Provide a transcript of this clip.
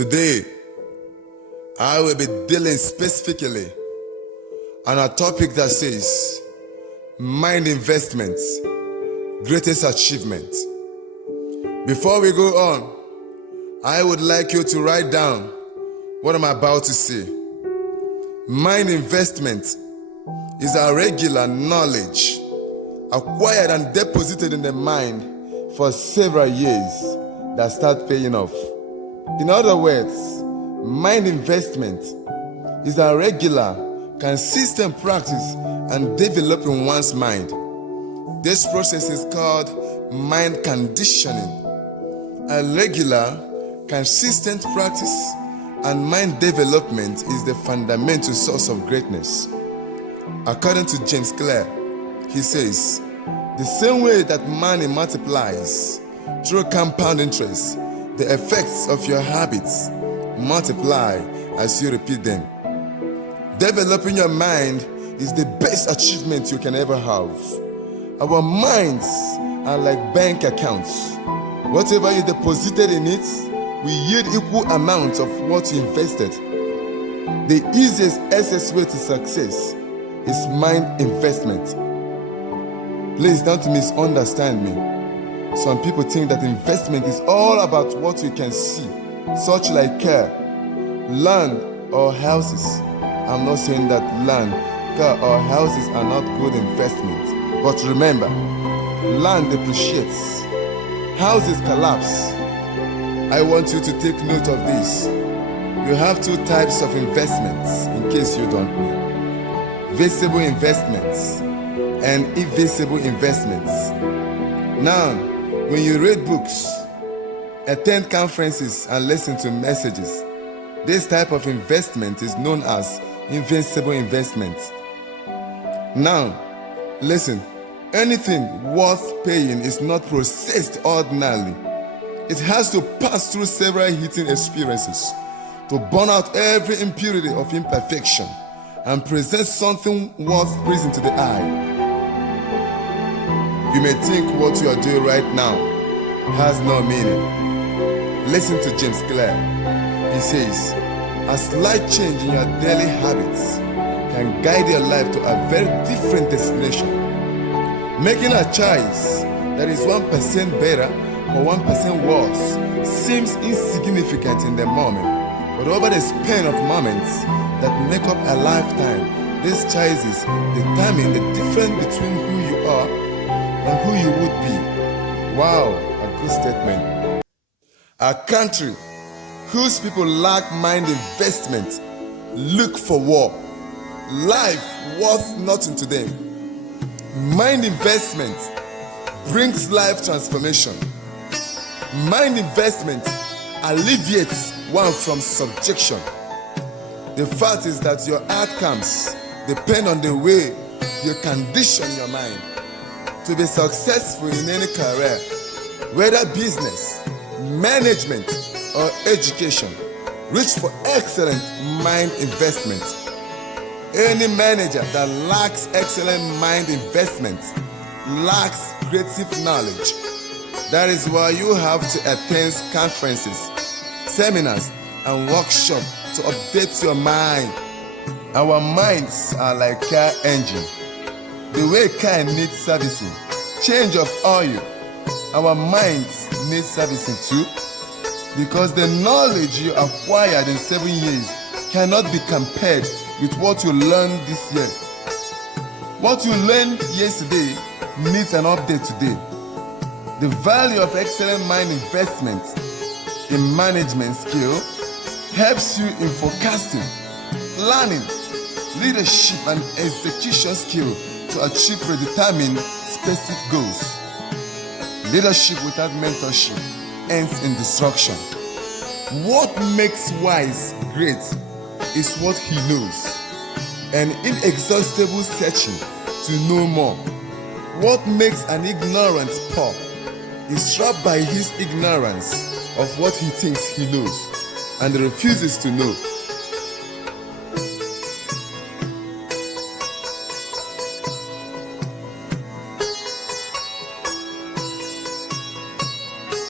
Today, I will be dealing specifically on a topic that says mind investments, greatest achievement. Before we go on, I would like you to write down what I'm about to say. Mind investment is a regular knowledge acquired and deposited in the mind for several years that start paying off. In other words, mind investment is a regular, consistent practice and develop in one's mind. This process is called mind conditioning. A regular, consistent practice and mind development is the fundamental source of greatness. According to James Clear, he says, the same way that money multiplies through compound interest, the effects of your habits multiply as you repeat them. Developing your mind is the best achievement you can ever have. Our minds are like bank accounts. Whatever you deposited in it will yield equal amounts of what you invested. The easiest access way to success is mind investment. Please don't misunderstand me. Some people think that investment is all about what you can see, such like car, land, or houses. I'm not saying that land, car, or houses are not good investments. But remember, land depreciates, houses collapse. I want you to take note of this. You have two types of investments, in case you don't know. Visible investments and invisible investments. Now, when you read books, attend conferences, and listen to messages, this type of investment is known as invisible investment. Now, listen, anything worth paying is not processed ordinarily. It has to pass through several heating experiences to burn out every impurity of imperfection and present something worth pleasing to the eye. You may think what you are doing right now has no meaning. Listen to James Clear. He says, a slight change in your daily habits can guide your life to a very different destination. Making a choice that is 1% better or 1% worse seems insignificant in the moment, but over the span of moments that make up a lifetime, these choices determine the difference between who you are and who you would be. Wow, a good statement. A country whose people lack mind investment look for war, life worth nothing to them. Mind investment brings life transformation. Mind investment alleviates one from subjection. The fact is that your outcomes depend on the way you condition your mind. To be successful in any career, whether business, management, or education, reach for excellent mind investment. Any manager that lacks excellent mind investment lacks creative knowledge. That is why you have to attend conferences, seminars, and workshops to update your mind. Our minds are like car engine. The way car needs servicing, change of oil, our minds need servicing too, because the knowledge you acquired in 7 years cannot be compared with what you learned this year. What you learned yesterday needs an update today. The value of excellent mind investment in management skill helps you in forecasting, planning, leadership, and execution skill to achieve predetermined specific goals. Leadership without mentorship ends in destruction. What makes wise great is what he knows, an inexhaustible searching to know more. What makes an ignorant poor is trapped by his ignorance of what he thinks he knows and refuses to know.